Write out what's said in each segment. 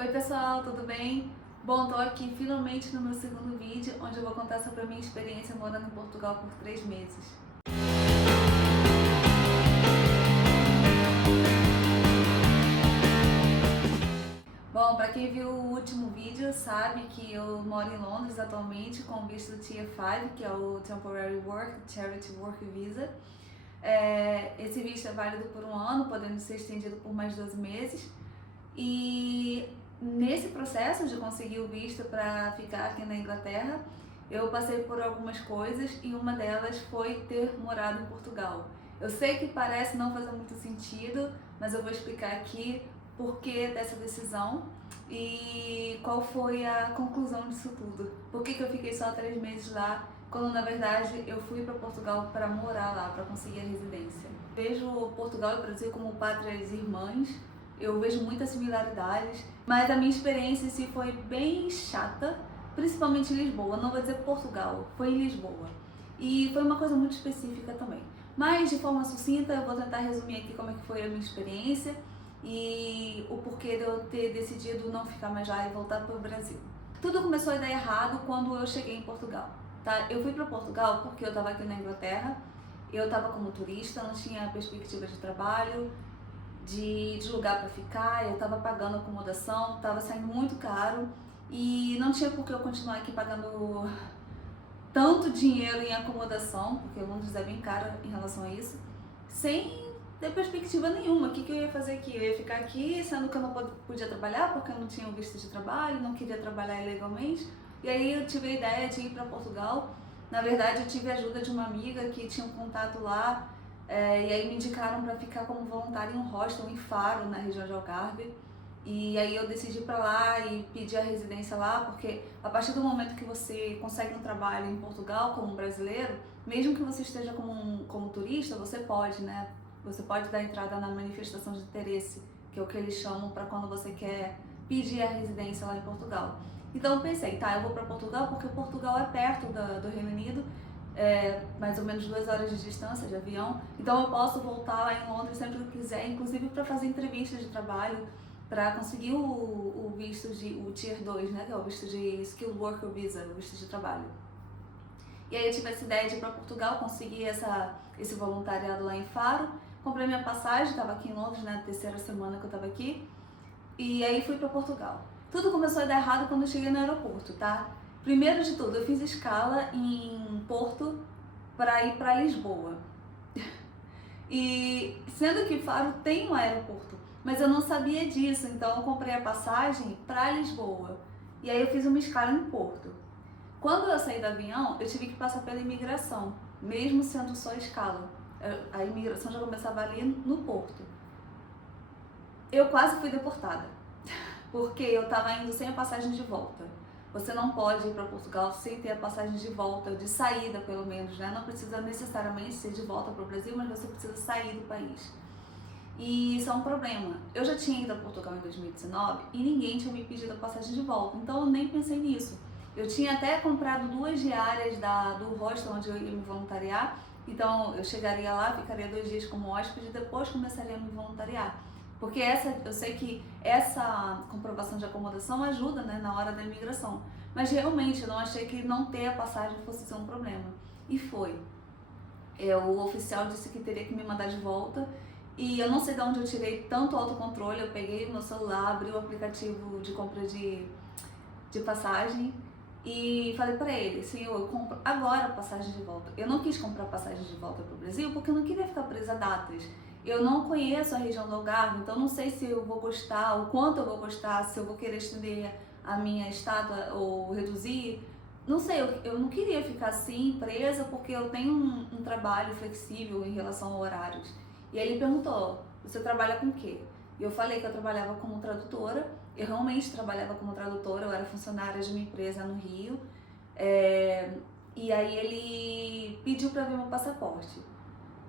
Oi pessoal, tudo bem? Bom, tô aqui finalmente no meu segundo vídeo, onde eu vou contar sobre a minha experiência morando em Portugal por 3 meses. Bom, para quem viu o último vídeo sabe que eu moro em Londres atualmente com o visto Tier 5, que é o Temporary Work Charity Work Visa. Esse visto é válido por 1 ano, podendo ser estendido por mais 12 meses. E nesse processo de conseguir o visto para ficar aqui na Inglaterra, eu passei por algumas coisas e uma delas foi ter morado em Portugal. Eu sei que parece não fazer muito sentido, mas eu vou explicar aqui por que dessa decisão e qual foi a conclusão disso tudo. Por que eu fiquei só 3 meses lá, quando na verdade eu fui para Portugal para morar lá, para conseguir a residência. Vejo Portugal e o Brasil como pátrias irmãs. Eu vejo muitas similaridades, mas a minha experiência em si foi bem chata, principalmente em Lisboa. Não vou dizer Portugal, foi em Lisboa. E foi uma coisa muito específica também. Mas de forma sucinta eu vou tentar resumir aqui como é que foi a minha experiência e o porquê de eu ter decidido não ficar mais lá e voltar para o Brasil. Tudo começou a dar errado quando eu cheguei em Portugal. Tá? Eu fui para Portugal porque eu estava aqui na Inglaterra, eu estava como turista, não tinha perspectiva de trabalho, de lugar para ficar, eu estava pagando acomodação, estava saindo muito caro e não tinha por que eu continuar aqui pagando tanto dinheiro em acomodação, porque Londres é bem caro em relação a isso, sem ter perspectiva nenhuma. O que eu ia fazer aqui? Eu ia ficar aqui, sendo que eu não podia trabalhar porque eu não tinha o visto de trabalho, não queria trabalhar ilegalmente. E aí eu tive a ideia de ir para Portugal. Na verdade, eu tive a ajuda de uma amiga que tinha um contato lá. E aí me indicaram para ficar como voluntária em um hostel em Faro, na região de Algarve. E aí eu decidi ir para lá e pedir a residência lá, porque a partir do momento que você consegue um trabalho em Portugal como brasileiro, mesmo que você esteja como turista, você pode, né? Você pode dar entrada na manifestação de interesse, que é o que eles chamam para quando você quer pedir a residência lá em Portugal. Então eu pensei, tá, eu vou para Portugal porque Portugal é perto do Reino Unido, mais ou menos 2 horas de distância de avião, então eu posso voltar lá em Londres sempre que eu quiser, inclusive para fazer entrevistas de trabalho, para conseguir o visto o Tier 2, né, que é o visto de Skilled Worker Visa, o visto de trabalho. E aí eu tive essa ideia de ir para Portugal, consegui esse voluntariado lá em Faro, comprei minha passagem, estava aqui em Londres, na 3ª semana que eu estava aqui, e aí fui para Portugal. Tudo começou a dar errado quando eu cheguei no aeroporto, tá? Primeiro de tudo, eu fiz escala em Porto para ir para Lisboa. E sendo que Faro tem um aeroporto, mas eu não sabia disso, então eu comprei a passagem para Lisboa. E aí eu fiz uma escala em Porto. Quando eu saí do avião, eu tive que passar pela imigração, mesmo sendo só escala. A imigração já começava ali no Porto. Eu quase fui deportada, porque eu estava indo sem a passagem de volta. Você não pode ir para Portugal sem ter a passagem de volta, de saída pelo menos, né? Não precisa necessariamente ser de volta para o Brasil, mas você precisa sair do país. E isso é um problema. Eu já tinha ido a Portugal em 2019 e ninguém tinha me pedido a passagem de volta, então eu nem pensei nisso. Eu tinha até comprado 2 diárias do hostel onde eu ia me voluntariar, então eu chegaria lá, ficaria 2 dias como hóspede e depois começaria a me voluntariar. Porque eu sei que essa comprovação de acomodação ajuda, né, na hora da imigração. Mas realmente eu não achei que não ter a passagem fosse ser um problema. E foi. O oficial disse que teria que me mandar de volta. E eu não sei de onde eu tirei tanto autocontrole. Eu peguei o meu celular, abri o aplicativo de compra de passagem e falei para ele, senhor, eu compro agora a passagem de volta. Eu não quis comprar passagem de volta para o Brasil porque eu não queria ficar presa a datas. Eu não conheço a região do Algarve, então não sei se eu vou gostar, o quanto eu vou gostar, se eu vou querer estender a minha estada ou reduzir. Não sei, eu não queria ficar assim, presa, porque eu tenho um trabalho flexível em relação a horários. E aí ele perguntou, você trabalha com o quê? E eu falei que eu trabalhava como tradutora, eu realmente trabalhava como tradutora, eu era funcionária de uma empresa no Rio. E aí ele pediu para ver meu passaporte.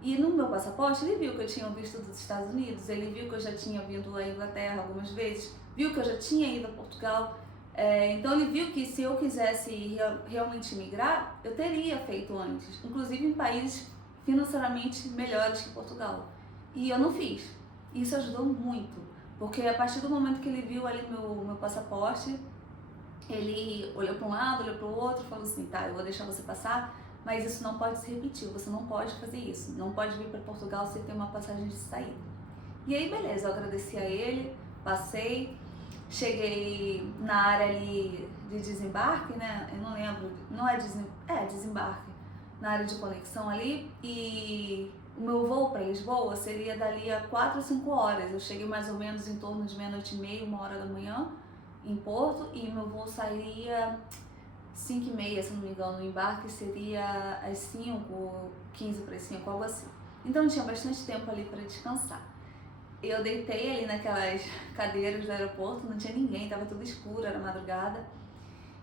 E no meu passaporte ele viu que eu tinha o visto dos Estados Unidos, ele viu que eu já tinha vindo à Inglaterra algumas vezes, viu que eu já tinha ido a Portugal. Então ele viu que se eu quisesse realmente migrar, eu teria feito antes, inclusive em países financeiramente melhores que Portugal. E eu não fiz. Isso ajudou muito, Porque a partir do momento que ele viu ali meu passaporte, ele olhou para um lado, olhou para o outro, falou assim, tá, eu vou deixar você passar, mas isso não pode se repetir, você não pode fazer isso, não pode vir para Portugal sem ter uma passagem de saída. E aí, beleza, eu agradeci a ele, passei, cheguei na área ali de desembarque, né, eu não lembro, não é desembarque, na área de conexão ali, e o meu voo para Lisboa seria dali a 4 ou 5 horas, eu cheguei mais ou menos em torno de meia-noite e meia, 1 hora da manhã, em Porto, e meu voo sairia 5h30, se não me engano, o embarque seria às 5, 15 para as 5, algo assim. Então tinha bastante tempo ali para descansar. Eu deitei ali naquelas cadeiras do aeroporto, não tinha ninguém, tava tudo escuro, era madrugada.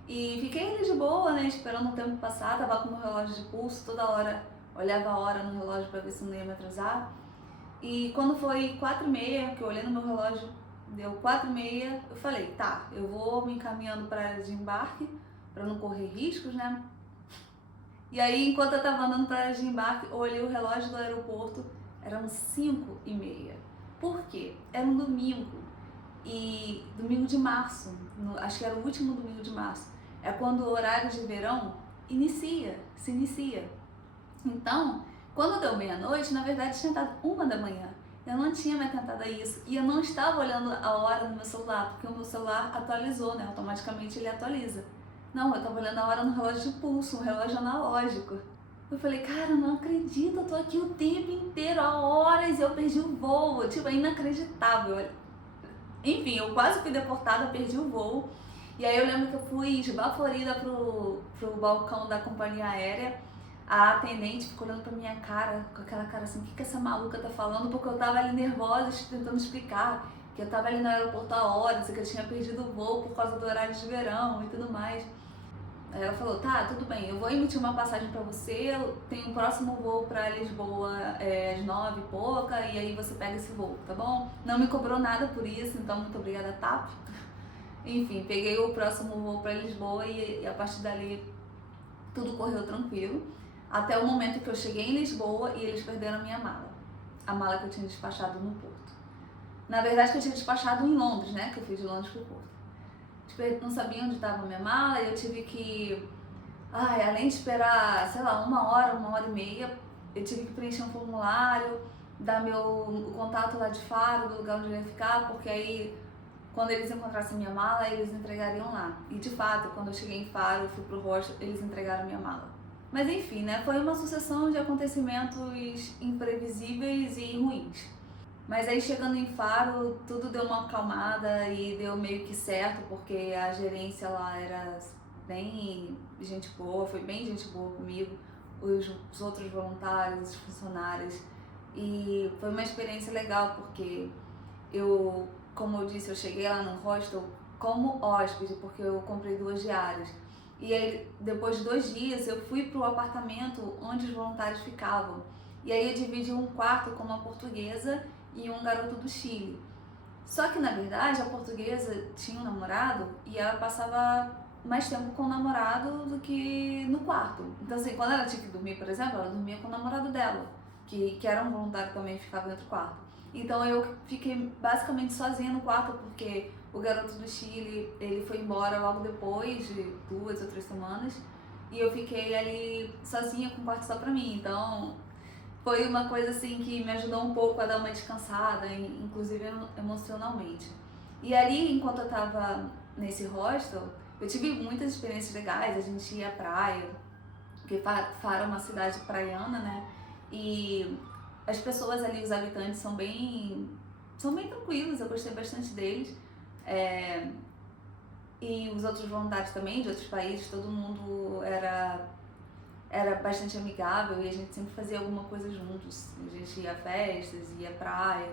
E fiquei ali de boa, né, esperando o tempo passar, tava com o meu relógio de pulso, toda hora olhava a hora no relógio para ver se não ia me atrasar. E quando foi 4h30, que eu olhei no meu relógio, deu 4h30, eu falei, tá, eu vou me encaminhando para a área de embarque, para não correr riscos, né? E aí, enquanto eu tava andando para a área de embarque, eu olhei o relógio do aeroporto, eram 5h30. Por quê? Era um domingo, e domingo de março, acho que era o último domingo de março, é quando o horário de verão se inicia. Então, quando deu meia-noite, na verdade tinha dado 1 da manhã. Eu não tinha me atentado a isso. E eu não estava olhando a hora no meu celular, porque o meu celular atualizou, né? Automaticamente ele atualiza. Não, eu estava olhando a hora no relógio de pulso, um relógio analógico. Eu falei, cara, eu não acredito, eu tô aqui o tempo inteiro, há horas, e eu perdi o voo. Tipo, é inacreditável. Enfim, eu quase fui deportada, perdi o voo. E aí eu lembro que eu fui esbaforida pro balcão da companhia aérea. A atendente ficou olhando pra minha cara, com aquela cara assim, o que essa maluca tá falando? Porque eu tava ali nervosa, tentando explicar que eu tava ali no aeroporto há horas, que eu tinha perdido o voo por causa do horário de verão e tudo mais. Aí ela falou, tá, tudo bem, eu vou emitir uma passagem pra você, eu tenho um próximo voo pra Lisboa às 9 e pouca, e aí você pega esse voo, tá bom? Não me cobrou nada por isso, então muito obrigada, TAP. Enfim, peguei o próximo voo pra Lisboa e a partir dali tudo correu tranquilo. Até o momento que eu cheguei em Lisboa e eles perderam a minha mala. A mala que eu tinha despachado no Porto. Na verdade, que eu tinha despachado em Londres, né? Que eu fui de Londres pro Porto. Não sabia onde estava a minha mala e eu tive que... além de esperar, sei lá, 1 hora e meia, eu tive que preencher um formulário, dar o contato lá de Faro, do lugar onde eu ia ficar, porque aí, quando eles encontrassem minha mala, eles entregariam lá. E de fato, quando eu cheguei em Faro, fui pro hostel, eles entregaram minha mala. Mas enfim, né, foi uma sucessão de acontecimentos imprevisíveis e ruins. Mas aí chegando em Faro, tudo deu uma acalmada e deu meio que certo, porque a gerência lá era bem gente boa, foi bem gente boa comigo, os outros voluntários, os funcionários. E foi uma experiência legal, porque eu, como eu disse, eu cheguei lá no hostel como hóspede, porque eu comprei 2 diárias. E aí, depois de 2 dias, eu fui pro apartamento onde os voluntários ficavam. E aí eu dividi um quarto com uma portuguesa e um garoto do Chile. Só que, na verdade, a portuguesa tinha um namorado e ela passava mais tempo com o namorado do que no quarto. Então, assim, quando ela tinha que dormir, por exemplo, ela dormia com o namorado dela, que era um voluntário também, ficava em outro quarto. Então, eu fiquei basicamente sozinha no quarto, porque o garoto do Chile, ele foi embora logo depois de 2 ou 3 semanas, e eu fiquei ali sozinha com o quarto só pra mim. Então, foi uma coisa assim que me ajudou um pouco a dar uma descansada, inclusive emocionalmente. E ali, enquanto eu tava nesse hostel, eu tive muitas experiências legais. A gente ia à praia, porque Faro é uma cidade praiana, né? E as pessoas ali, os habitantes, são bem tranquilos, eu gostei bastante deles. E os outros voluntários também, de outros países, todo mundo era bastante amigável e a gente sempre fazia alguma coisa juntos. A gente ia a festas, ia à praia.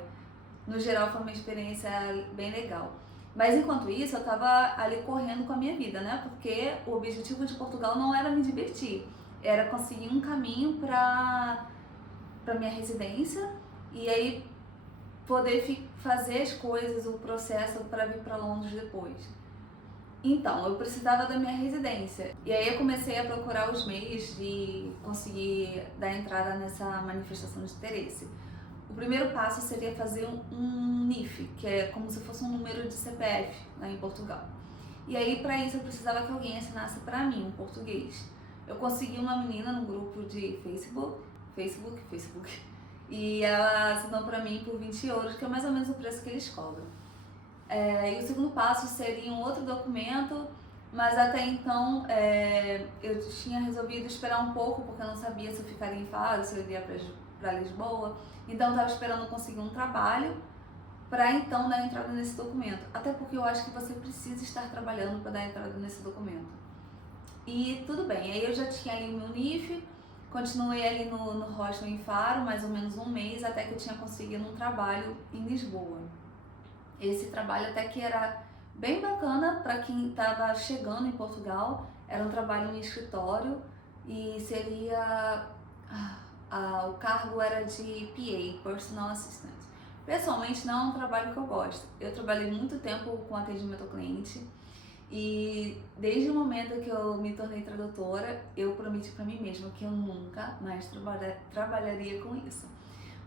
No geral foi uma experiência bem legal. Mas enquanto isso eu tava ali correndo com a minha vida, né? Porque o objetivo de Portugal não era me divertir, era conseguir um caminho para minha residência e aí poder fazer as coisas, o processo para vir para Londres depois. Então, eu precisava da minha residência. E aí eu comecei a procurar os meios de conseguir dar entrada nessa manifestação de interesse. O primeiro passo seria fazer um NIF, que é como se fosse um número de CPF lá em Portugal. E aí, para isso, eu precisava que alguém assinasse para mim, um português. Eu consegui uma menina no grupo de Facebook, e ela assinou para mim por 20 euros, que é mais ou menos o preço que eles cobram. E o segundo passo seria um outro documento, mas até então eu tinha resolvido esperar um pouco, porque eu não sabia se eu ficaria em Faro, se eu iria para Lisboa. Então eu estava esperando conseguir um trabalho para então dar entrada nesse documento. Até porque eu acho que você precisa estar trabalhando para dar entrada nesse documento. E tudo bem, aí eu já tinha ali o meu NIF, continuei ali no hostel em Faro, mais ou menos um mês, até que eu tinha conseguido um trabalho em Lisboa. Esse trabalho até que era bem bacana para quem estava chegando em Portugal, era um trabalho em escritório e seria... o cargo era de PA, Personal Assistant. Pessoalmente não é um trabalho que eu gosto. Eu trabalhei muito tempo com atendimento ao cliente e desde o momento que eu me tornei tradutora, eu prometi para mim mesma que eu nunca mais trabalharia com isso.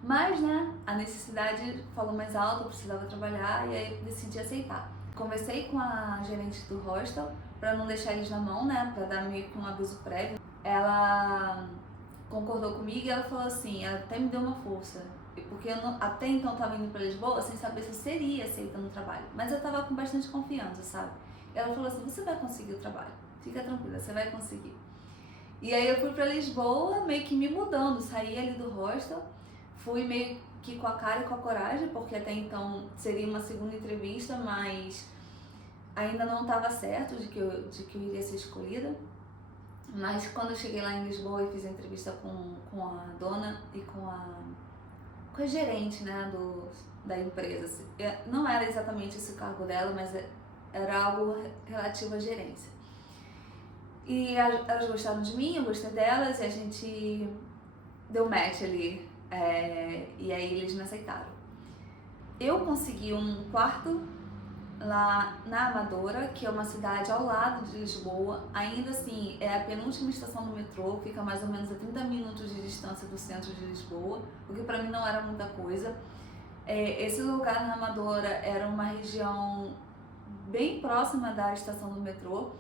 Mas, né, a necessidade falou mais alto, eu precisava trabalhar e aí eu decidi aceitar. Conversei com a gerente do hostel para não deixar eles na mão, né, para dar meio que um aviso prévio. Ela concordou comigo e ela falou assim, ela até me deu uma força, porque eu até então estava indo para Lisboa sem saber se eu seria aceita no trabalho, mas eu estava com bastante confiança, sabe? Ela falou assim, você vai conseguir o trabalho, fica tranquila, você vai conseguir. E aí eu fui para Lisboa meio que me mudando, saí ali do hostel, fui meio que com a cara e com a coragem, porque até então seria uma segunda entrevista, mas ainda não estava certo de que eu iria ser escolhida. Mas quando eu cheguei lá em Lisboa e fiz a entrevista com a dona e com a gerente, né, da empresa, não era exatamente esse o cargo dela, mas era algo relativo à gerência. E elas gostaram de mim, eu gostei delas e a gente deu match ali, e aí eles me aceitaram. Eu consegui um quarto lá na Amadora, que é uma cidade ao lado de Lisboa, ainda assim é a penúltima estação do metrô, fica mais ou menos a 30 minutos de distância do centro de Lisboa, o que para mim não era muita coisa. Esse lugar na Amadora era uma região bem próxima da estação do metrô,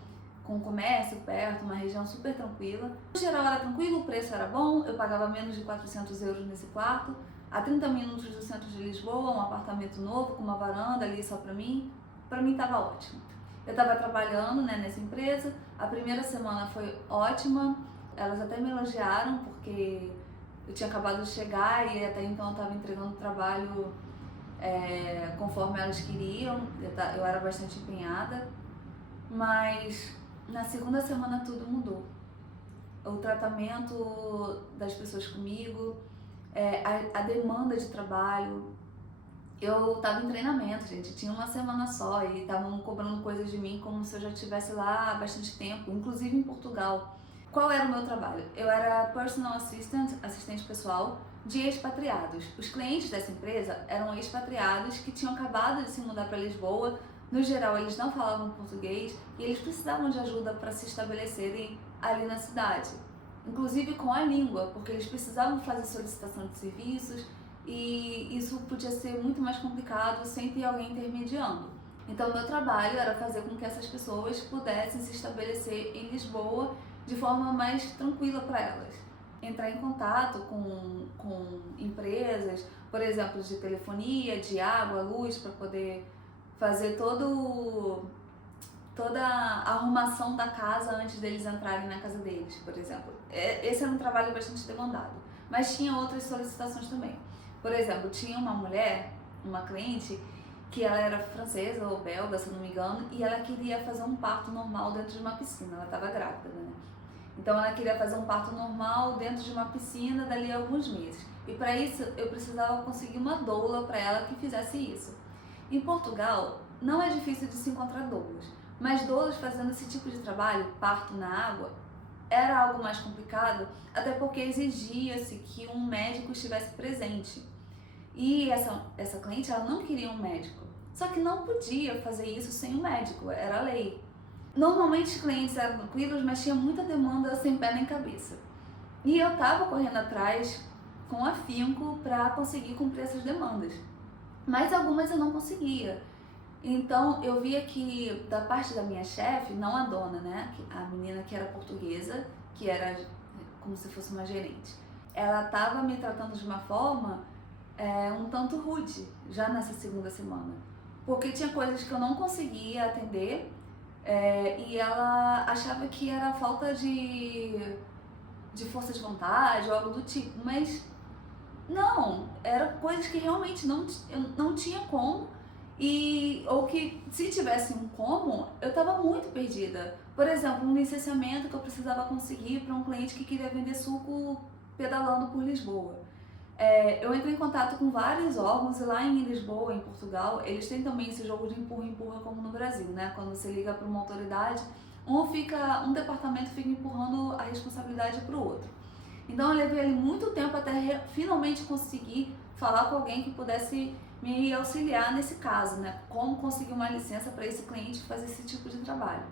com comércio perto, uma região super tranquila. No geral era tranquilo, o preço era bom, eu pagava menos de 400 euros nesse quarto, a 30 minutos do centro de Lisboa, um apartamento novo com uma varanda ali só para mim estava ótimo. Eu estava trabalhando, né, nessa empresa, a primeira semana foi ótima, elas até me elogiaram porque eu tinha acabado de chegar e até então eu estava entregando o trabalho conforme elas queriam, eu era bastante empenhada, mas na segunda semana tudo mudou. O tratamento das pessoas comigo, a demanda de trabalho. Eu tava em treinamento, gente, tinha uma semana só e estavam cobrando coisas de mim como se eu já estivesse lá há bastante tempo, inclusive em Portugal. Qual era o meu trabalho? Eu era personal assistant, assistente pessoal de expatriados. Os clientes dessa empresa eram expatriados que tinham acabado de se mudar para Lisboa. No geral, eles não falavam português e eles precisavam de ajuda para se estabelecerem ali na cidade, inclusive com a língua, porque eles precisavam fazer solicitação de serviços e isso podia ser muito mais complicado sem ter alguém intermediando. Então, meu trabalho era fazer com que essas pessoas pudessem se estabelecer em Lisboa de forma mais tranquila para elas. Entrar em contato com empresas, por exemplo, de telefonia, de água, luz, para poder fazer toda a arrumação da casa antes deles entrarem na casa deles, por exemplo. Esse era um trabalho bastante demandado, mas tinha outras solicitações também. Por exemplo, tinha uma mulher, uma cliente, que ela era francesa ou belga, se eu não me engano, e ela queria fazer um parto normal dentro de uma piscina, ela estava grávida, né? Então ela queria fazer um parto normal dentro de uma piscina dali a alguns meses. E para isso eu precisava conseguir uma doula para ela que fizesse isso. Em Portugal não é difícil de se encontrar doulas, mas doulas fazendo esse tipo de trabalho, parto na água, era algo mais complicado, até porque exigia-se que um médico estivesse presente. E essa cliente, ela não queria um médico, só que não podia fazer isso sem um médico, era lei. Normalmente os clientes eram tranquilos, mas tinha muita demanda sem pé nem cabeça. E eu tava correndo atrás, com afinco para conseguir cumprir essas demandas. Mas algumas eu não conseguia. Então eu via que da parte da minha chefe, não a dona, né, a menina que era portuguesa, que era como se fosse uma gerente, ela estava me tratando de uma forma um tanto rude já nessa segunda semana, porque tinha coisas que eu não conseguia atender e ela achava que era falta de força de vontade ou algo do tipo, mas não, eram coisas que realmente eu não tinha como, ou que se tivesse um como, eu estava muito perdida. Por exemplo, um licenciamento que eu precisava conseguir para um cliente que queria vender suco pedalando por Lisboa. Eu entrei em contato com vários órgãos e lá em Lisboa, em Portugal, eles têm também esse jogo de empurra-empurra como no Brasil, né? Quando você liga para uma autoridade, um departamento fica empurrando a responsabilidade para o outro. Então eu levei ali muito tempo até finalmente conseguir falar com alguém que pudesse me auxiliar nesse caso, né? Como conseguir uma licença para esse cliente fazer esse tipo de trabalho.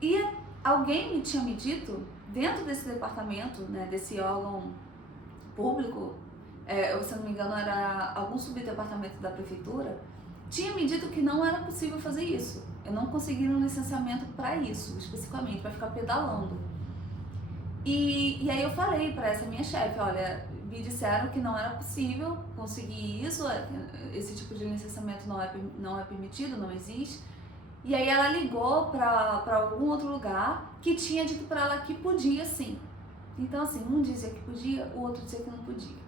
E alguém tinha me dito, dentro desse departamento, né, desse órgão público, se eu não me engano era algum subdepartamento da prefeitura, tinha me dito que não era possível fazer isso. Eu não conseguia um licenciamento para isso, especificamente, para ficar pedalando. E aí eu falei para essa minha chefe, olha, me disseram que não era possível conseguir isso, esse tipo de licenciamento não é permitido, não existe. E aí ela ligou para algum outro lugar que tinha dito para ela que podia sim. Então assim, um dizia que podia, o outro dizia que não podia.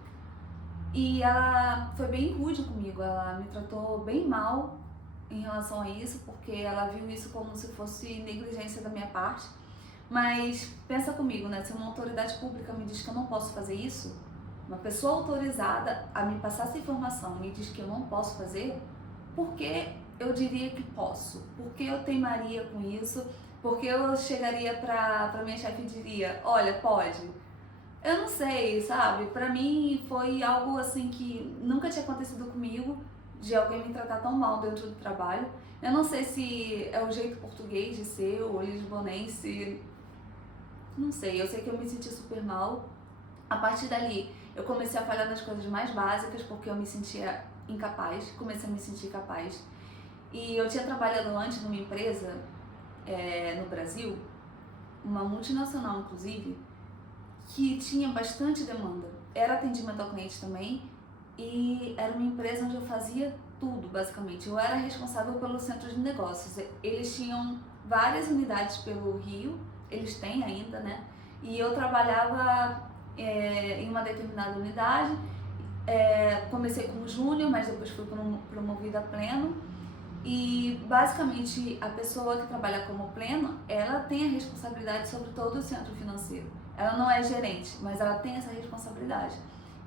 E ela foi bem rude comigo, ela me tratou bem mal em relação a isso, porque ela viu isso como se fosse negligência da minha parte. Mas pensa comigo, né? Se uma autoridade pública me diz que eu não posso fazer isso, uma pessoa autorizada a me passar essa informação me diz que eu não posso fazer, por que eu diria que posso? Por que eu teimaria com isso? Por que eu chegaria pra minha chefe e diria, olha, pode? Eu não sei, sabe? Pra mim foi algo assim que nunca tinha acontecido comigo, de alguém me tratar tão mal dentro do trabalho. Eu não sei se é o jeito português de ser ou lisbonense, não sei, eu sei que eu me senti super mal. A partir dali, eu comecei a falhar nas coisas mais básicas, porque eu me sentia incapaz, comecei a me sentir capaz. E eu tinha trabalhado antes numa empresa, no Brasil, uma multinacional inclusive, que tinha bastante demanda. Era atendimento ao cliente também, e era uma empresa onde eu fazia tudo, basicamente. Eu era responsável pelo centro de negócios. Eles tinham várias unidades pelo Rio, eles têm ainda, né? E eu trabalhava em uma determinada unidade, comecei como júnior, mas depois fui promovida a pleno. E basicamente a pessoa que trabalha como pleno, ela tem a responsabilidade sobre todo o centro financeiro. Ela não é gerente, mas ela tem essa responsabilidade.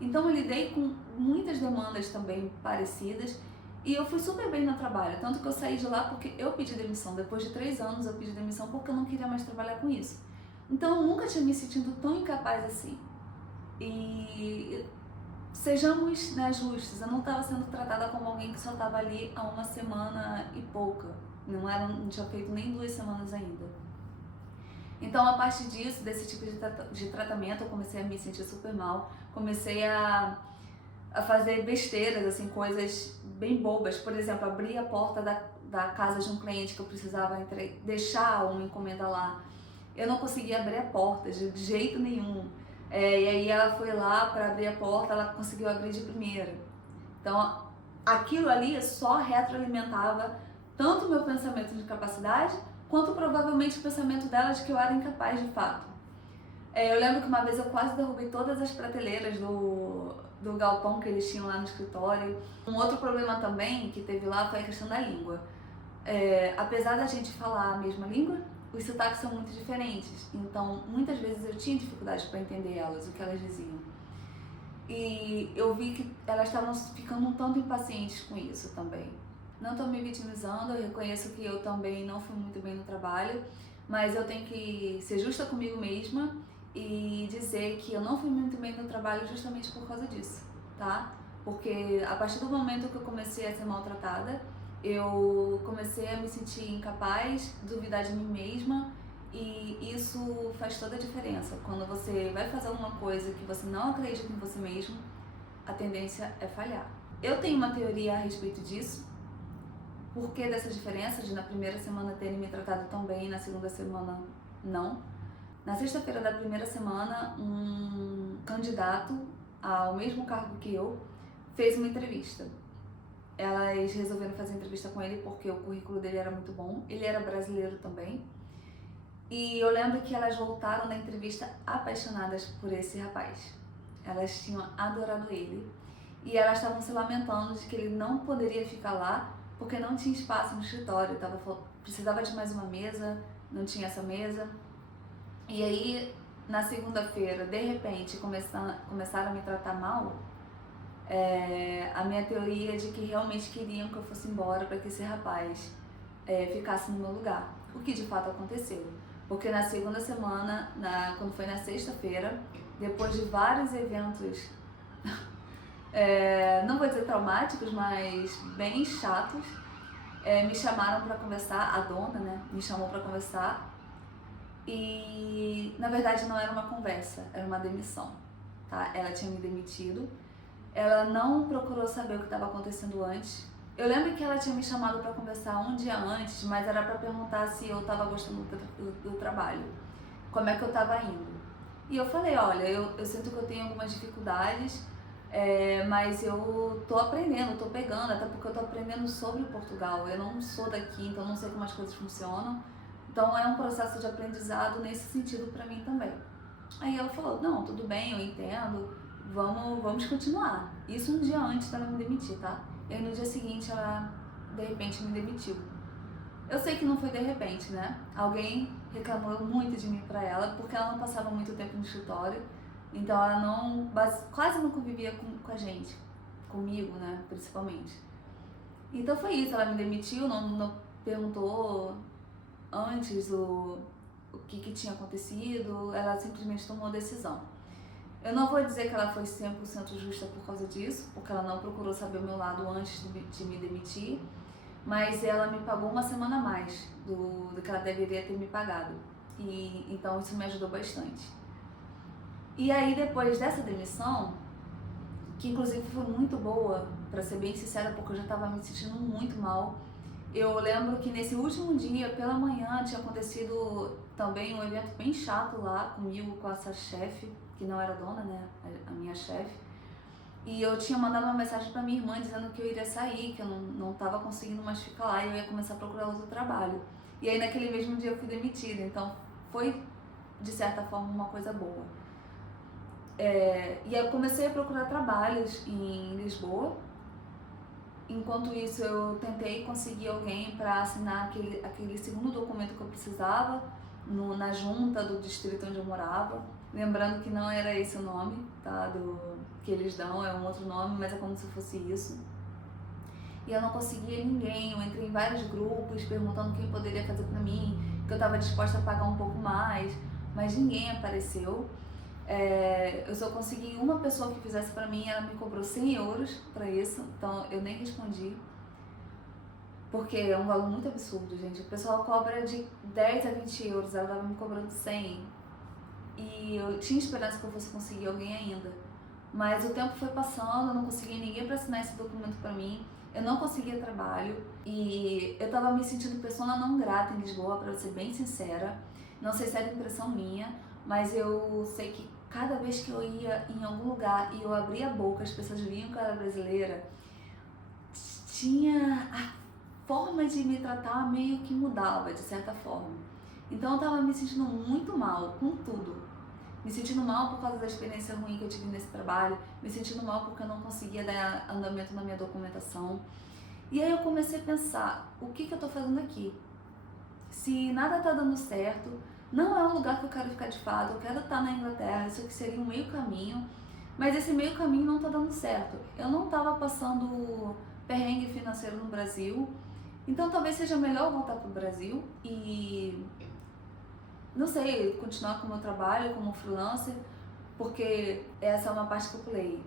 Então eu lidei com muitas demandas também parecidas e eu fui super bem no trabalho, tanto que eu saí de lá porque eu pedi demissão. Depois de 3 anos eu pedi demissão porque eu não queria mais trabalhar com isso. Então eu nunca tinha me sentido tão incapaz assim. E sejamos, né, justos, eu não estava sendo tratada como alguém que só estava ali há uma semana e pouca. Não tinha feito nem 2 semanas ainda. Então, a partir disso, desse tipo de tratamento, eu comecei a me sentir super mal. Comecei a fazer besteiras, assim, coisas bem bobas. Por exemplo, abrir a porta da casa de um cliente que eu precisava deixar uma encomenda lá. Eu não conseguia abrir a porta de jeito nenhum. E aí ela foi lá para abrir a porta, ela conseguiu abrir de primeira. Então, aquilo ali só retroalimentava tanto o meu pensamento de capacidade, quanto provavelmente o pensamento dela de que eu era incapaz de fato. Eu lembro que uma vez eu quase derrubei todas as prateleiras do galpão que eles tinham lá no escritório. Um outro problema também que teve lá foi a questão da língua. Apesar da gente falar a mesma língua, os sotaques são muito diferentes. Então, muitas vezes eu tinha dificuldade para entender elas, o que elas diziam. E eu vi que elas estavam ficando um tanto impacientes com isso também. Não estou me vitimizando, eu reconheço que eu também não fui muito bem no trabalho, mas eu tenho que ser justa comigo mesma e dizer que eu não fui muito bem no trabalho justamente por causa disso, tá? Porque a partir do momento que eu comecei a ser maltratada, eu comecei a me sentir incapaz, duvidar de mim mesma E isso faz toda a diferença. Quando você vai fazer alguma coisa que você não acredita em você mesmo, a tendência é falhar. Eu tenho uma teoria a respeito disso. Por que dessa diferença de na primeira semana terem me tratado tão bem e na segunda semana não? Na sexta-feira da primeira semana, um candidato ao mesmo cargo que eu fez uma entrevista. Elas resolveram fazer entrevista com ele porque o currículo dele era muito bom. Ele era brasileiro também. E eu lembro que elas voltaram da entrevista apaixonadas por esse rapaz. Elas tinham adorado ele. E elas estavam se lamentando de que ele não poderia ficar lá porque não tinha espaço no escritório. Precisava de mais uma mesa, não tinha essa mesa. E aí, na segunda-feira, de repente, começaram a me tratar mal. A minha teoria é de que realmente queriam que eu fosse embora para que esse rapaz ficasse no meu lugar. O que de fato aconteceu. Porque na segunda semana, quando foi na sexta-feira, depois de vários eventos, não vou dizer traumáticos, mas bem chatos, me chamaram para conversar, a dona, né, me chamou para conversar e na verdade não era uma conversa, era uma demissão, tá? Ela tinha me demitido, ela não procurou saber o que estava acontecendo antes. Eu lembro que ela tinha me chamado para conversar um dia antes, mas era para perguntar se eu estava gostando do trabalho, como é que eu estava indo. E eu falei, olha, eu sinto que eu tenho algumas dificuldades, mas eu tô aprendendo, tô pegando, até porque eu tô aprendendo sobre Portugal. Eu não sou daqui, então não sei como as coisas funcionam. Então é um processo de aprendizado nesse sentido para mim também. Aí ela falou, não, tudo bem, eu entendo, vamos continuar. Isso um dia antes dela me demitir, tá? E aí no dia seguinte ela, de repente, me demitiu. Eu sei que não foi de repente, né? Alguém reclamou muito de mim pra ela, porque ela não passava muito tempo no escritório. Então ela quase não convivia com a gente, comigo, né, principalmente. Então foi isso, ela me demitiu, não perguntou antes o que tinha acontecido, ela simplesmente tomou a decisão. Eu não vou dizer que ela foi 100% justa por causa disso, porque ela não procurou saber o meu lado antes de me demitir, mas ela me pagou uma semana a mais do que ela deveria ter me pagado. E então isso me ajudou bastante. E aí depois dessa demissão, que inclusive foi muito boa, pra ser bem sincera, porque eu já tava me sentindo muito mal. Eu lembro que nesse último dia, pela manhã, tinha acontecido também um evento bem chato lá comigo, com essa chefe, que não era dona, né, a minha chefe. E eu tinha mandado uma mensagem pra minha irmã dizendo que eu iria sair, que eu não tava conseguindo mais ficar lá e eu ia começar a procurar outro trabalho. E aí naquele mesmo dia eu fui demitida, então foi de certa forma uma coisa boa. E aí eu comecei a procurar trabalhos em Lisboa. Enquanto isso eu tentei conseguir alguém para assinar aquele segundo documento que eu precisava na junta do distrito onde eu morava. Lembrando que não era esse o nome, tá, que eles dão, é um outro nome, mas é como se fosse isso. E eu não conseguia ninguém, eu entrei em vários grupos perguntando quem poderia fazer pra mim, que eu estava disposta a pagar um pouco mais, mas ninguém apareceu. Eu só consegui uma pessoa que fizesse pra mim, ela me cobrou 100 euros pra isso, então eu nem respondi. Porque é um valor muito absurdo, gente. O pessoal cobra de 10 a 20 euros, ela estava me cobrando 100. E eu tinha esperança que eu fosse conseguir alguém ainda. Mas o tempo foi passando, eu não consegui ninguém para assinar esse documento para mim. Eu não conseguia trabalho e eu tava me sentindo persona não grata em Lisboa, para ser bem sincera. Não sei se era impressão minha, mas eu sei que cada vez que eu ia em algum lugar e eu abria a boca, as pessoas viam que eu era brasileira, tinha a forma de me tratar meio que mudava, de certa forma. Então eu tava me sentindo muito mal com tudo. Me sentindo mal por causa da experiência ruim que eu tive nesse trabalho, me sentindo mal porque eu não conseguia dar andamento na minha documentação. E aí eu comecei a pensar, o que eu tô fazendo aqui? Se nada tá dando certo, não é um lugar que eu quero ficar de fato, eu quero estar na Inglaterra, isso aqui seria um meio caminho, mas esse meio caminho não tá dando certo. Eu não tava passando perrengue financeiro no Brasil, então talvez seja melhor voltar pro Brasil e, não sei, continuar com o meu trabalho como freelancer, porque essa é uma parte que eu pulei.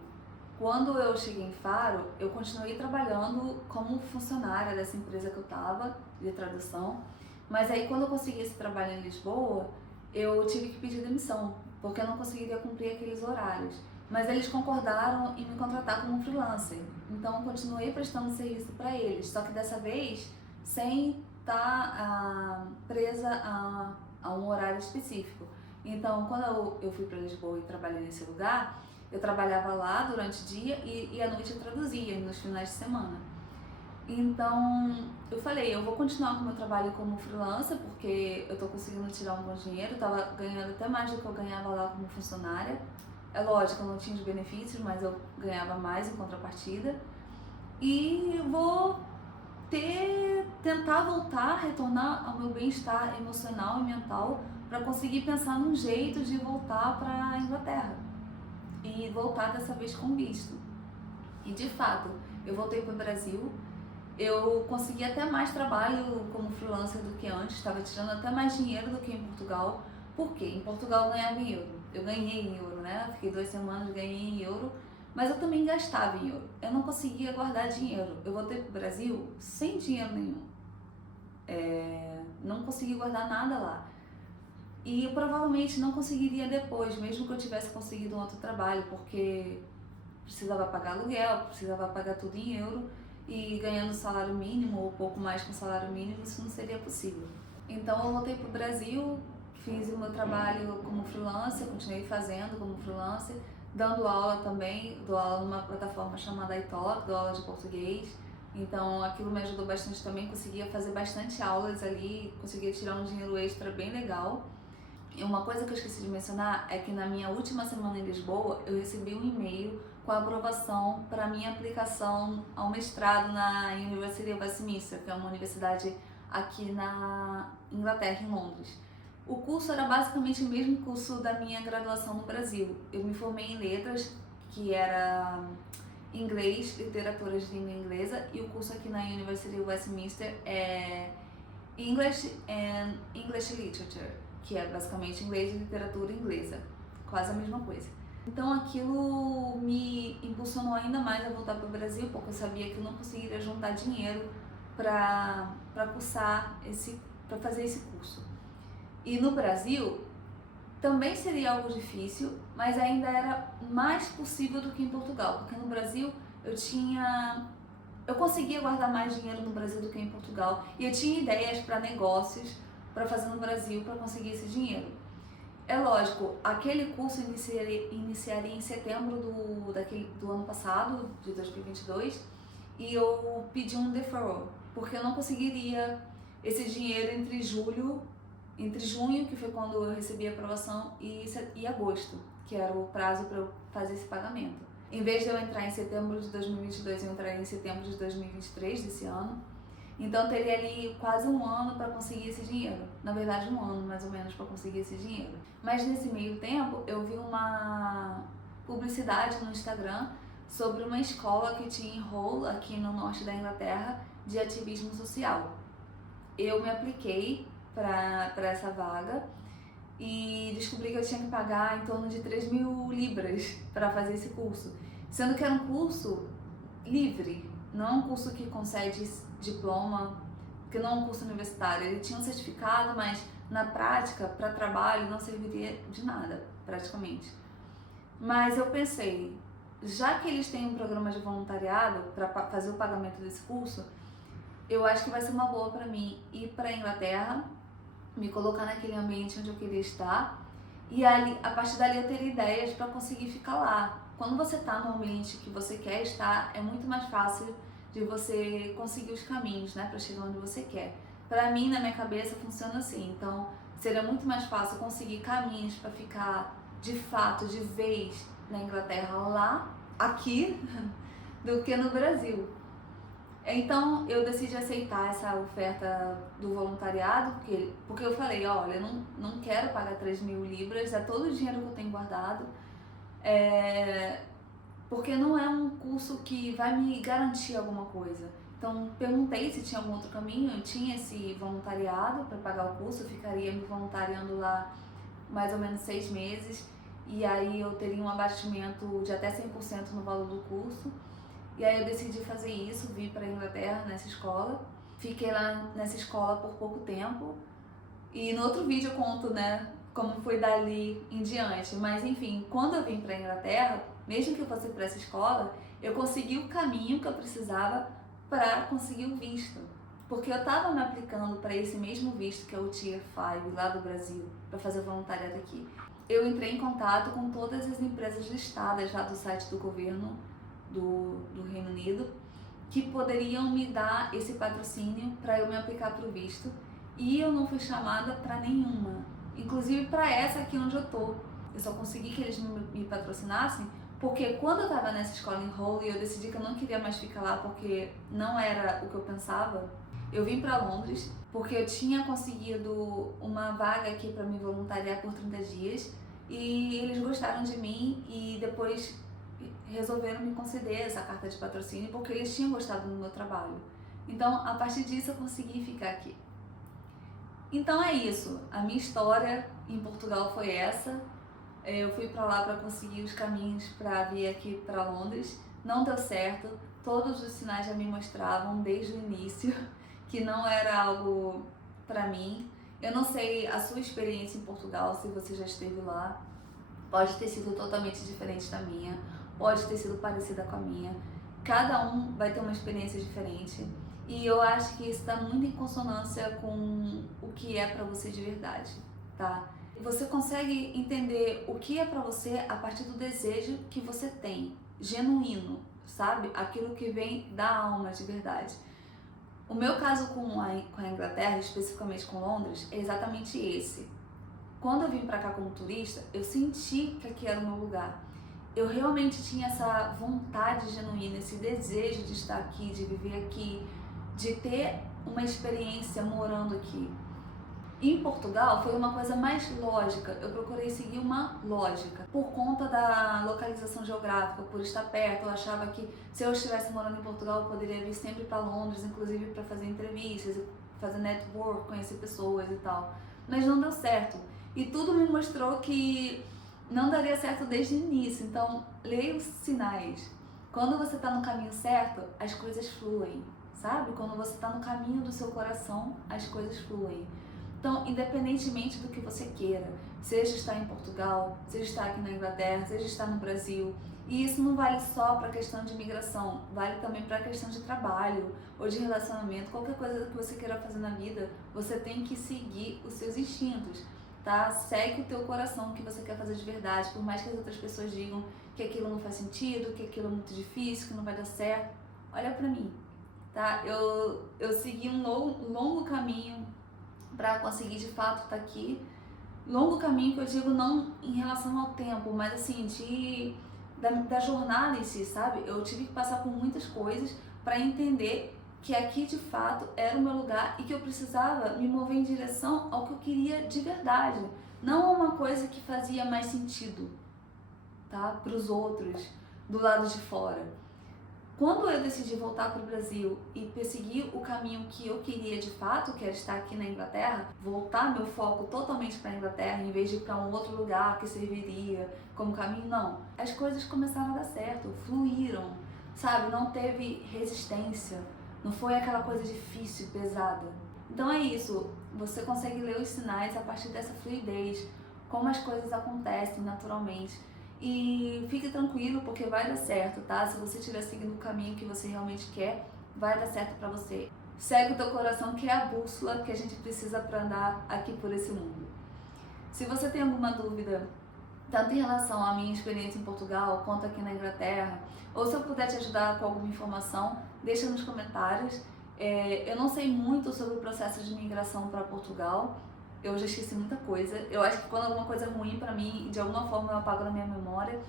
Quando eu cheguei em Faro, eu continuei trabalhando como funcionária dessa empresa que eu tava, de tradução, Mas aí quando eu consegui esse trabalho em Lisboa, eu tive que pedir demissão, porque eu não conseguiria cumprir aqueles horários. Mas eles concordaram em me contratar como freelancer. Então eu continuei prestando serviço para eles, só que dessa vez sem estar presa a um horário específico. Então quando eu fui para Lisboa e trabalhei nesse lugar, eu trabalhava lá durante o dia e à noite eu traduzia nos finais de semana. Então, eu falei, eu vou continuar com o meu trabalho como freelancer, porque eu tô conseguindo tirar um bom dinheiro, eu tava ganhando até mais do que eu ganhava lá como funcionária. É lógico, eu não tinha os benefícios, mas eu ganhava mais em contrapartida. E vou tentar voltar, retornar ao meu bem-estar emocional e mental para conseguir pensar num jeito de voltar para a Inglaterra. E voltar dessa vez com visto. E de fato, eu voltei para o Brasil. Eu consegui até mais trabalho como freelancer do que antes, estava tirando até mais dinheiro do que em Portugal. Por quê? Em Portugal eu ganhava em euro. Eu ganhei em euro, né? Fiquei 2 semanas, ganhei em euro, mas eu também gastava em euro. Eu não conseguia guardar dinheiro. Eu voltei para o Brasil sem dinheiro nenhum. Não consegui guardar nada lá. E eu provavelmente não conseguiria depois, mesmo que eu tivesse conseguido um outro trabalho, porque precisava pagar aluguel, precisava pagar tudo em euro. E ganhando salário mínimo ou pouco mais que um salário mínimo, isso não seria possível. Então eu voltei para o Brasil, fiz o meu trabalho como freelancer, continuei fazendo como freelancer, dando aula também, dou aula numa plataforma chamada iTalk, dou aula de português. Então aquilo me ajudou bastante também, conseguia fazer bastante aulas ali, conseguia tirar um dinheiro extra bem legal. E uma coisa que eu esqueci de mencionar é que na minha última semana em Lisboa, eu recebi um e-mail com a aprovação para minha aplicação ao mestrado na University of Westminster, que é uma universidade aqui na Inglaterra, em Londres. O curso era basicamente o mesmo curso da minha graduação no Brasil. Eu me formei em letras, que era inglês, literatura de língua inglesa, e o curso aqui na University of Westminster é English and English Literature, que é basicamente inglês e literatura inglesa, quase a mesma coisa. Então aquilo me impulsionou ainda mais a voltar para o Brasil, porque eu sabia que eu não conseguiria juntar dinheiro para para fazer esse curso. E no Brasil também seria algo difícil, mas ainda era mais possível do que em Portugal, porque no Brasil eu conseguia guardar mais dinheiro no Brasil do que em Portugal e eu tinha ideias para negócios para fazer no Brasil para conseguir esse dinheiro. É lógico, aquele curso iniciaria em setembro do ano passado, de 2022, e eu pedi um deferral, porque eu não conseguiria esse dinheiro entre junho, que foi quando eu recebi a aprovação, e agosto, que era o prazo para eu fazer esse pagamento. Em vez de eu entrar em setembro de 2022, eu entraria em setembro de 2023 desse ano. Então eu teria ali quase um ano para conseguir esse dinheiro. Na verdade, um ano mais ou menos para conseguir esse dinheiro. Mas nesse meio tempo, eu vi uma publicidade no Instagram sobre uma escola que tinha em Hull, aqui no norte da Inglaterra, de ativismo social. Eu me apliquei para essa vaga e descobri que eu tinha que pagar em torno de 3.000 libras para fazer esse curso. Sendo que era um curso livre, não é um curso que concede diploma, porque não é um curso universitário. Ele tinha um certificado, mas na prática, para trabalho, não serviria de nada, praticamente. Mas eu pensei, já que eles têm um programa de voluntariado para fazer o pagamento desse curso, eu acho que vai ser uma boa para mim ir para a Inglaterra, me colocar naquele ambiente onde eu queria estar, e ali, a partir dali eu ter ideias para conseguir ficar lá. Quando você está no ambiente que você quer estar, é muito mais fácil de você conseguir os caminhos, né, para chegar onde você quer. Para mim, na minha cabeça, funciona assim. Então, seria muito mais fácil conseguir caminhos para ficar de fato, de vez, na Inglaterra, aqui, do que no Brasil. Então, eu decidi aceitar essa oferta do voluntariado, porque eu falei, olha, eu não quero pagar 3.000 libras, é todo o dinheiro que eu tenho guardado, porque não é um curso que vai me garantir alguma coisa. Então, perguntei se tinha algum outro caminho, eu tinha esse voluntariado para pagar o curso, eu ficaria me voluntariando lá mais ou menos 6 meses, e aí eu teria um abatimento de até 100% no valor do curso. E aí eu decidi fazer isso, vir para a Inglaterra nessa escola, Fiquei lá nessa escola por pouco tempo. E no outro vídeo eu conto, né, como foi dali em diante. Mas enfim, quando eu vim para a Inglaterra, mesmo que eu fosse para essa escola, eu consegui o caminho que eu precisava para conseguir o visto. Porque eu estava me aplicando para esse mesmo visto que é o Tier 5 lá do Brasil, para fazer voluntariado aqui. Eu entrei em contato com todas as empresas listadas lá do site do governo do Reino Unido, que poderiam me dar esse patrocínio para eu me aplicar para o visto. E eu não fui chamada para nenhuma, inclusive para essa aqui onde eu tô. Eu só consegui que eles me patrocinassem porque quando eu estava nessa escola em Hull e eu decidi que eu não queria mais ficar lá porque não era o que eu pensava, eu vim para Londres porque eu tinha conseguido uma vaga aqui para me voluntariar por 30 dias e eles gostaram de mim e depois resolveram me conceder essa carta de patrocínio porque eles tinham gostado do meu trabalho. Então, a partir disso, eu consegui ficar aqui. Então é isso, a minha história em Portugal foi essa. Eu fui para lá para conseguir os caminhos para vir aqui para Londres, não deu certo, todos os sinais já me mostravam desde o início que não era algo para mim. Eu não sei a sua experiência em Portugal, se você já esteve lá, pode ter sido totalmente diferente da minha, pode ter sido parecida com a minha, cada um vai ter uma experiência diferente. E eu acho que isso está muito em consonância com o que é para você de verdade, tá? Você consegue entender o que é para você a partir do desejo que você tem, genuíno, sabe? Aquilo que vem da alma de verdade. O meu caso com a Inglaterra, especificamente com Londres, é exatamente esse. Quando eu vim para cá como turista, eu senti que aqui era o meu lugar. Eu realmente tinha essa vontade genuína, esse desejo de estar aqui, de viver aqui, de ter uma experiência morando aqui. Em Portugal foi uma coisa mais lógica, eu procurei seguir uma lógica. Por conta da localização geográfica, por estar perto, eu achava que se eu estivesse morando em Portugal eu poderia vir sempre para Londres, inclusive para fazer entrevistas, fazer network, conhecer pessoas e tal. Mas não deu certo. E tudo me mostrou que não daria certo desde o início, então leia os sinais. Quando você está no caminho certo, as coisas fluem, sabe? Quando você está no caminho do seu coração, as coisas fluem. Então, independentemente do que você queira, seja estar em Portugal, seja estar aqui na Inglaterra, seja estar no Brasil, e isso não vale só para a questão de imigração, vale também para a questão de trabalho ou de relacionamento, qualquer coisa que você queira fazer na vida, você tem que seguir os seus instintos, tá? Segue o teu coração, o que você quer fazer de verdade, por mais que as outras pessoas digam que aquilo não faz sentido, que aquilo é muito difícil, que não vai dar certo. Olha pra mim, tá? Eu segui um longo caminho para conseguir de fato estar aqui. Longo caminho que eu digo não em relação ao tempo, mas assim, da jornada em si, sabe? Eu tive que passar por muitas coisas para entender que aqui de fato era o meu lugar e que eu precisava me mover em direção ao que eu queria de verdade, não a uma coisa que fazia mais sentido, tá? Para os outros, do lado de fora. Quando eu decidi voltar para o Brasil e perseguir o caminho que eu queria de fato, que era estar aqui na Inglaterra, voltar meu foco totalmente para a Inglaterra, em vez de ir para um outro lugar que serviria como caminho, não. As coisas começaram a dar certo, fluíram, sabe? Não teve resistência, não foi aquela coisa difícil, pesada. Então é isso, você consegue ler os sinais a partir dessa fluidez, como as coisas acontecem naturalmente. E fique tranquilo porque vai dar certo, tá? Se você estiver seguindo o caminho que você realmente quer, vai dar certo pra você. Segue o teu coração, que é a bússola que a gente precisa para andar aqui por esse mundo. Se você tem alguma dúvida, tanto em relação à minha experiência em Portugal, quanto aqui na Inglaterra, ou se eu puder te ajudar com alguma informação, deixa nos comentários. Eu não sei muito sobre o processo de migração para Portugal, eu já esqueci muita coisa. Eu acho que quando alguma coisa é ruim pra mim, de alguma forma eu apago na minha memória.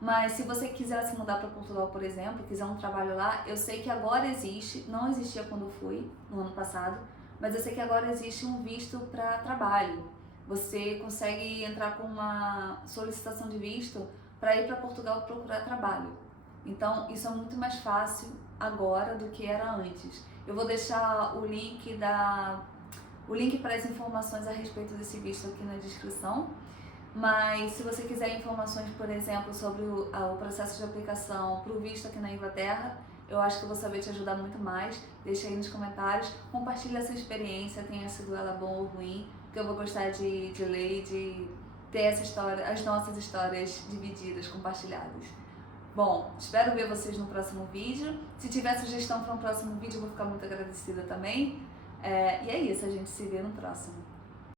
Mas se você quiser se mudar para Portugal, por exemplo, quiser um trabalho lá, eu sei que agora existe, não existia quando eu fui, no ano passado, mas eu sei que agora existe um visto para trabalho. Você consegue entrar com uma solicitação de visto para ir para Portugal procurar trabalho. Então isso é muito mais fácil agora do que era antes. Eu vou deixar o link para as informações a respeito desse visto aqui na descrição, mas se você quiser informações, por exemplo, sobre o processo de aplicação para o visto aqui na Inglaterra, Eu acho que eu vou saber te ajudar muito mais. Deixa aí nos comentários, compartilha a sua experiência, tenha sido ela bom ou ruim, que eu vou gostar de ler e de ter essa história, as nossas histórias divididas, compartilhadas. Bom, espero ver vocês no próximo vídeo. Se tiver sugestão para um próximo vídeo, eu vou ficar muito agradecida também. E é isso, a gente se vê no próximo.